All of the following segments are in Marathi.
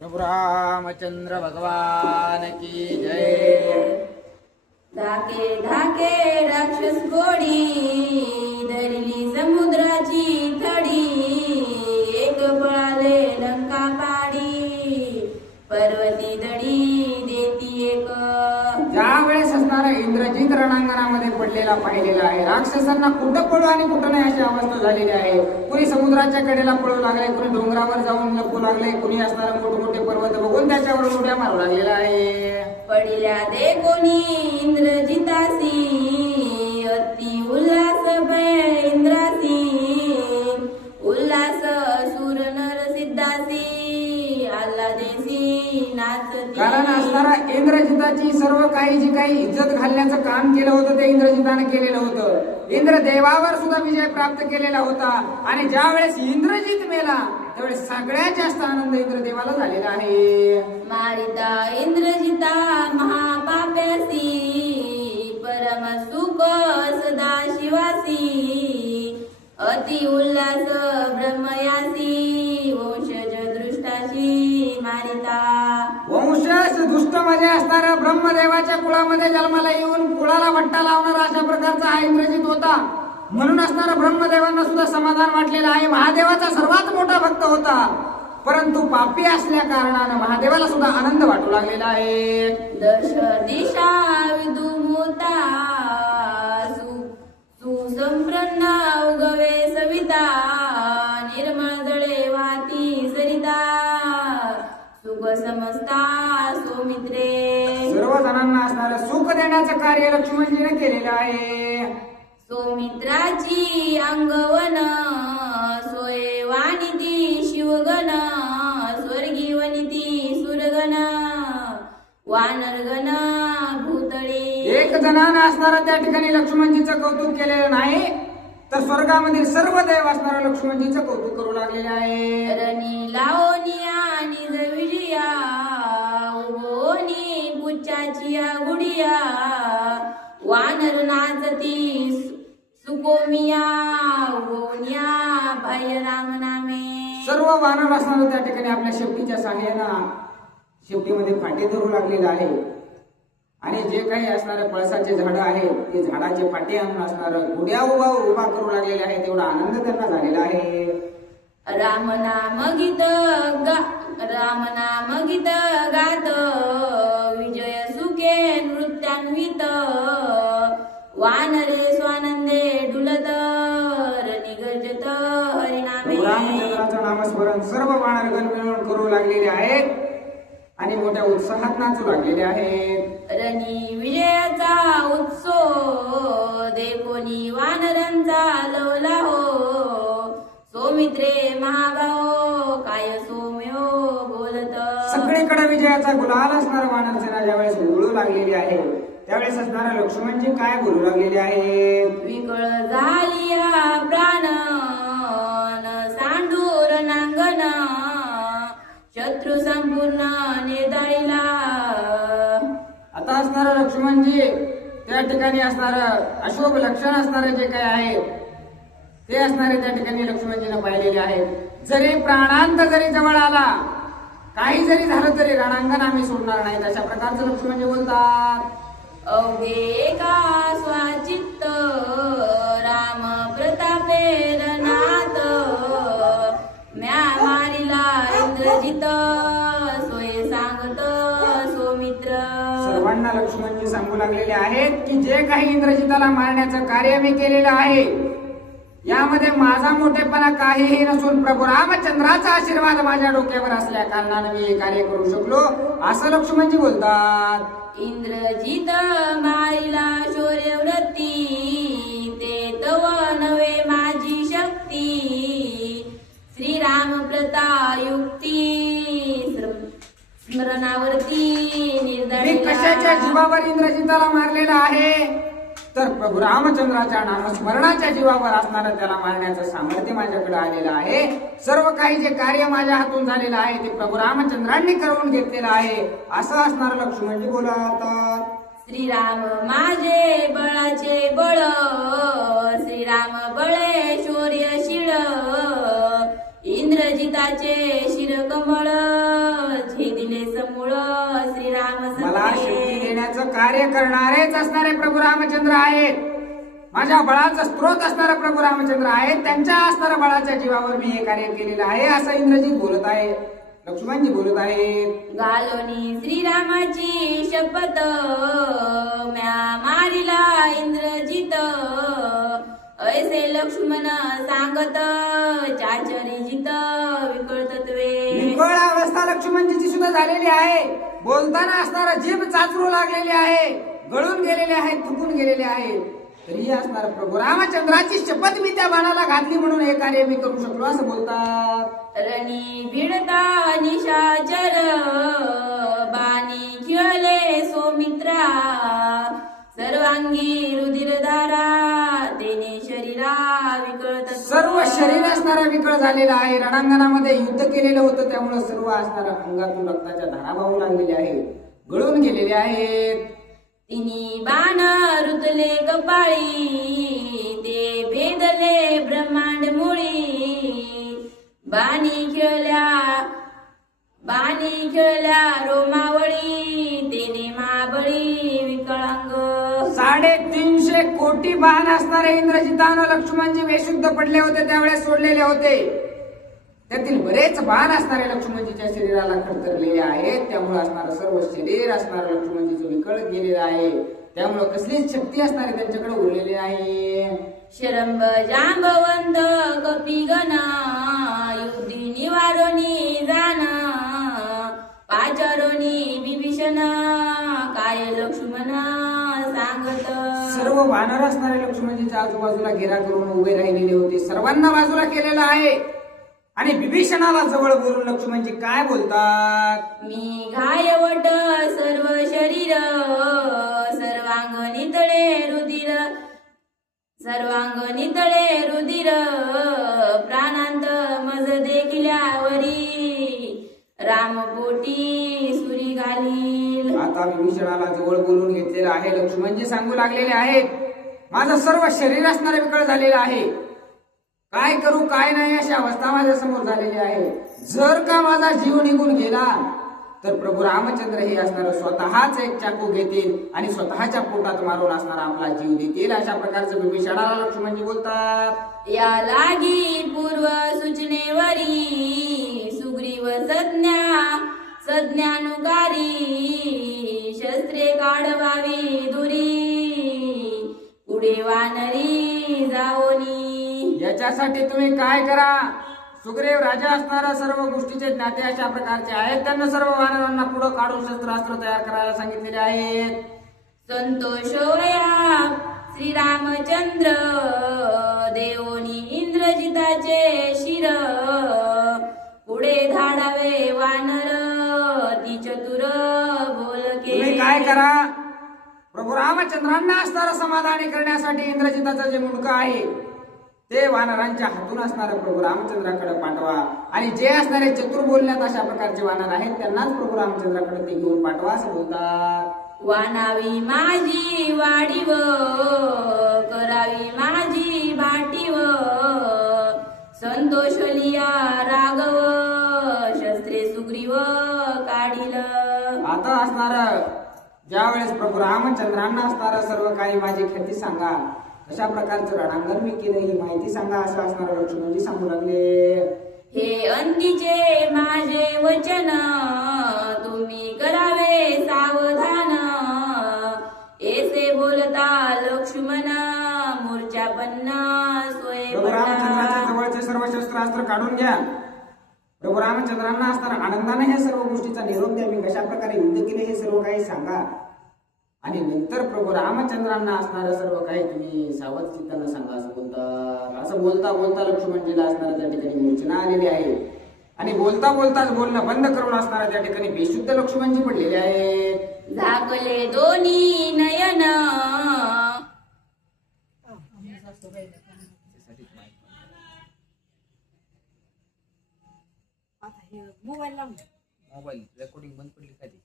प्रभु रामचंद्र भगवान की जय। धाके धाके राक्षस गोडी धरली समुद्राची थडी एक पळाले लंका पाडी पर्वती दडी देती एक। ज्यावेळेस असणारा इंद्रजित रणांगणामध्ये पडलेला पाहिलेला आहे। राक्षसांना कुठं पळू आणि कुठं नाही अशी अवस्था झालेली आहे। कुणी समुद्राच्या कडेला पळू लागले, कुणी डोंगरावर जाऊन लपू लागले, कुणी असणारे मोठमोठे पर्वत बघून त्याच्यावर उड्या मारू लागलेला आहे। पडिल्या दे कोणी इंद्रजितासी अति उल्हास भय इंद्रासी उल्हास सुर नर सिद्धासी आल्हादेसी नाचती। कारण असणारा इंद्रजिताची सर्व काही जी काही इज्जत घालण्याचं काम केलं होतं ते इंद्रजिताने केलेलं होतं। इंद्रदेवावर सुद्धा विजय प्राप्त केलेला होता आणि ज्या वेळेस इंद्रजित मेला त्यावेळेस सगळ्यात जास्त आनंद इंद्रदेवाला झालेला आहे। मारिता इंद्रजिता महापाप्यासी परम सुख सदा शिवासी अति उल्हास ब्रह्मयासी वंशज दृष्टाशी मारिता। वंशज दुष्ट मध्ये असणारा ब्रह्मदेवाच्या कुळामध्ये जन्माला येऊन कुळाला वट्टा लावणारा अशा प्रकारचा हा इंद्रजित होता। म्हणून असणारा ब्रह्मदेवांना सुद्धा समाधान वाटलेलं आहे। महादेवाचा सर्वात मोठा भक्त होता, परंतु पापी असल्या कारणानं महादेवाला सुद्धा आनंद वाटू लागलेला आहे। दश दिशा विदुमोता सुसंप्रन्न उगवे सविता निर्मळ जळे वाती सरिता सुख समजता सौमित्रे। सर्व जणांना असणारं सुख देण्याचं कार्य लक्ष्मणजीने केलेलं आहे। सौमित्राची अंगवन सोये वाणिती शिवगण स्वर्गी वनिती सुरगण वानरगण भूतळी। एक जणांना असणारं त्या ठिकाणी लक्ष्मणजीचं कौतुक केलेलं नाही, तर स्वर्गामधील सर्व देव असणारं लक्ष्मणजीचं कौतुक करू लागलेले आहे। रणी लावनिया निज विजया उभोनी पुच्चाचिया गुडिया वानर नाचती सुकोमिया उभोनिया बाह्य राम नामे। सर्व वानर असणारं त्या ठिकाणी आपल्या शेपटीच्या सहाय्यानं शेपटीमध्ये फाटे धरू लागलेले आहे आणि जे काही असणारे पळसाचे झाडं आहेत ते झाडाचे फाटे आणून असणारं गुड्या उभा करू लागलेले आहे। तेवढा आनंद त्यांना झालेला आहे। राम नाम गीत गात विजय सुखे नृत्यान्वित वानरे स्वानंदे डुलत निगर्जत हरिनामे। रामचंद्राचं नामस्मरण सर्व वानरगण मिळून करू लागलेले आहेत आणि मोठ्या उत्साहात नाचू लागलेले आहेत। रणी विजयाचा उत्सव देखोनी वानरांचा लवला हो सौमित्रे महाभाव काय सौम्यो बोलत। सगळीकडे विजयाचा गुलाल असणारा वानरसेना ज्यावेळेस उडू लागलेली आहे त्यावेळेस असणारा लक्ष्मणजी काय बोलू लागलेले आहे। विकळ झालिया प्राण सांडूर नांगण शत्रू संपूर्ण नेदाळीला। आता असणारा लक्ष्मणजी त्या ठिकाणी असणारं अशुभ लक्षण असणारे जे काही आहेत ते असणारे त्या ठिकाणी लक्ष्मणजीने पाहिलेले आहेत। जरी प्राणांत जरी जवळ आला, काही जरी झालं तरी रणांगण आम्ही सोडणार नाहीत अशा प्रकारचं लक्ष्मणजी बोलतात। अवघे का स्वाचित्त राम प्रतापे रणात म्या मारिला इंद्रजित सोय सांगत सौमित्र। सर्वांना लक्ष्मणजी सांगू लागलेले आहेत की जे काही इंद्रजिताला मारण्याचं कार्य मी केलेलं आहे यामध्ये माझा मोठेपणा काहीही नसून प्रभू रामचंद्राचा आशीर्वाद माझ्या डोक्यावर असल्या कारणाने मी हे कार्य करू शकलो असं लक्ष्मणजी बोलतात। इंद्रजित मारिला शौर्यवृत्ती ते तव नवे माझी शक्ती श्रीराम प्रता युक्ती स्मरणावरती मी कशाच्या जीवावर इंद्रजिताला मारलेला आहे तर प्रभु रामचंद्राच्या नामस्मरणाच्या जीवावर असणारं त्याला मारण्याचं सामर्थ्य माझ्याकडे आलेलं आहे। सर्व काही जे कार्य माझ्या हातून झालेलं आहे ते प्रभु रामचंद्रांनी करून घेतलेलं आहे असं असणारं लक्ष्मणजी बोलतात। श्रीराम माझे बळाचे बळ श्रीराम बळे शौर्य शिळ इंद्रजिताचे शिरकमळ माझं कार्य करणारेच असणारे प्रभू रामचंद्र आहेत. माझ्या बळाचा स्रोत असणारा प्रभू रामचंद्र आहेत. त्यांच्या असणाऱ्या बळाच्या जीवावर मी हे कार्य केलेलं आहे असं इंद्रजित बोलत आहे, लक्ष्मणजी बोलत आहेत. घालोनी श्रीरामाची शपथ म्या मारिला इंद्रजित ऐसे लक्ष्मण सांगत चाचरी जित विकळ तत्वे. विकळ अवस्था लक्ष्मणजीची सुद्धा झालेली आहे. बोलताना असणारा जीभ चाचरू लागलेली आहे, गळून गेलेले आहे, थुकून गेलेले आहे. तरी असणार प्रभू रामचंद्राची शपथ मी त्या बाणाला घातली म्हणून हे कार्य मी करू शकलो असं बोलतात. रणी भिडता निशाचर बाणी खेळले सोमित्रा सर्वांगी रुधिरधारा तेने शरीरा विकळ तत्व. सर्व शरीर असणारा विकळ झालेला आहे. रणांगणामध्ये युद्ध केलेलं होतं त्यामुळे सर्व असणारा अंगातून रक्ताच्या धारा वाहू लागलेल्या आहेत, गळून गेलेले आहेत. तिनी बाण रुतले कपाळी ते भेदले ब्रह्मांड मुळी बाणी खेळल्या रोमावळी तेने महाबळी विकळांग. 350 कोटी बाण असणारे इंद्रजितानं लक्ष्मणजी बेशुद्ध पडले होते त्यावेळेस सोडलेले होते. त्यातील बरेच बाण असणारे लक्ष्मणजीच्या शरीराला खडतरलेले आहेत. त्यामुळे असणारं सर्व शरीर असणारं लक्ष्मणजीचं विकळ गेलेलं आहे. त्यामुळे कसलीच शक्ती असणारी त्यांच्याकडे उरलेली आहे. शरंभ जांबवंत कपिगण युद्धी निवारोनी जाण पाचारोनी विभीषण काय लक्ष्मण सांगत. सर्व वानर असणारे लक्ष्मणजीच्या आजूबाजूला घेरा करून उभे राहिलेले होते. सर्वांना बाजूला केलेलं आहे. आणि विभीषणाला जवळ बोलून लक्ष्मणजी काय बोलतात. मी घायवट सर्व शरीर सर्वांग नितळे रुधिर प्राणांत मज देखिल्यावरी रामपोटी सुरी घालील. आता विभीषणाला जवळ बोलून घेतलेलं आहे. लक्ष्मणजी सांगू लागलेले आहेत, माझं सर्व शरीर असणारे विकळ झालेलं आहे. काय करू काय नाही अशी अवस्था माझ्या समोर झालेली आहे. जर का माझा जीव निघून गेला तर प्रभू रामचंद्र हे असणार स्वतःच एक चाकू घेतील आणि स्वतःच्या पोटात मारून असणारा आपला जीव देतील. अशा प्रकारचं विभीषणाला लक्ष्मणजी बोलतात. या लागी पूर्व सूचनेवरी सुग्रीव सज्ञानुकारी शस्त्रे काढवावी दुरी पुढे वानरी जाओनी. याच्यासाठी तुम्ही काय करा, सुग्रीव राजा असणारा सर्व गोष्टीचे ज्ञाते अशा प्रकारचे आहेत. त्यांना सर्व वानरांना पुढे काढून शस्त्रास्त्र तयार करायला सांगितलेले आहेत. संतोषोया श्रीरामचंद्र देवोनी इंद्रजिताचे शिर पुढे धाडावे वानर ती चतुर बोलके. तुम्ही काय करा, प्रभू रामचंद्रांना असणारं समाधानी करण्यासाठी इंद्रजिताचं जे मुंडकं आहे ते वानरांच्या हातून असणाऱ्या प्रभू रामचंद्राकडे पाठवा. आणि जे असणारे चतुर बोलण्यात अशा प्रकारचे वानर आहेत त्यांनाच प्रभू रामचंद्राकडे ते घेऊन पाठवा असं बोलतात. वानावी माझी वाडीव करावी माझी भाटीव संतोष लिया राघव शस्त्रे सुग्रीव काढील. आता असणार ज्या वेळेस प्रभू रामचंद्रांना असणारा सर्व काही माझी ख्याती सांगा, अशा प्रकारचं रणांगण मी केलं ही माहिती सांगा असं असणार लक्ष्मणजी सांगू लागले. हे अंतीचे माझे वचन तुम्ही करावे सावधान ऐसे बोलता लक्ष्मण मूर्छा पन्ना सोय. प्रभू रामचंद्राच्या जवळचे सर्व शस्त्रास्त्र काढून घ्या. प्रभू रामचंद्रांना असणारा आनंदाने हे सर्व गोष्टीचा निरोप द्या. मी कशा प्रकारे युद्ध केले हे सर्व काही सांगा. आणि नंतर प्रभू रामचंद्रांना असणारं सर्व काही तुम्ही सावध चित्तानं सांगा असं बोलतात. असं बोलता बोलता लक्ष्मणजीला असणाऱ्या त्या ठिकाणी मूर्छना आलेली आहे. आणि बोलता बोलताच बोलणं बंद करून असणाऱ्या त्या ठिकाणी बेशुद्ध लक्ष्मणजी पडलेले आहेत. झाकले दोन्ही नयन मोबाईल रेकॉर्डिंग बंद पडली का ती?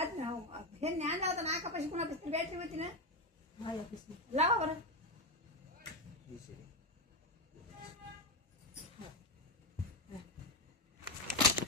आज ना हे ज्ञान लावता ना आकापाशी कुणापासून बॅटरी होती ना लावा बरं.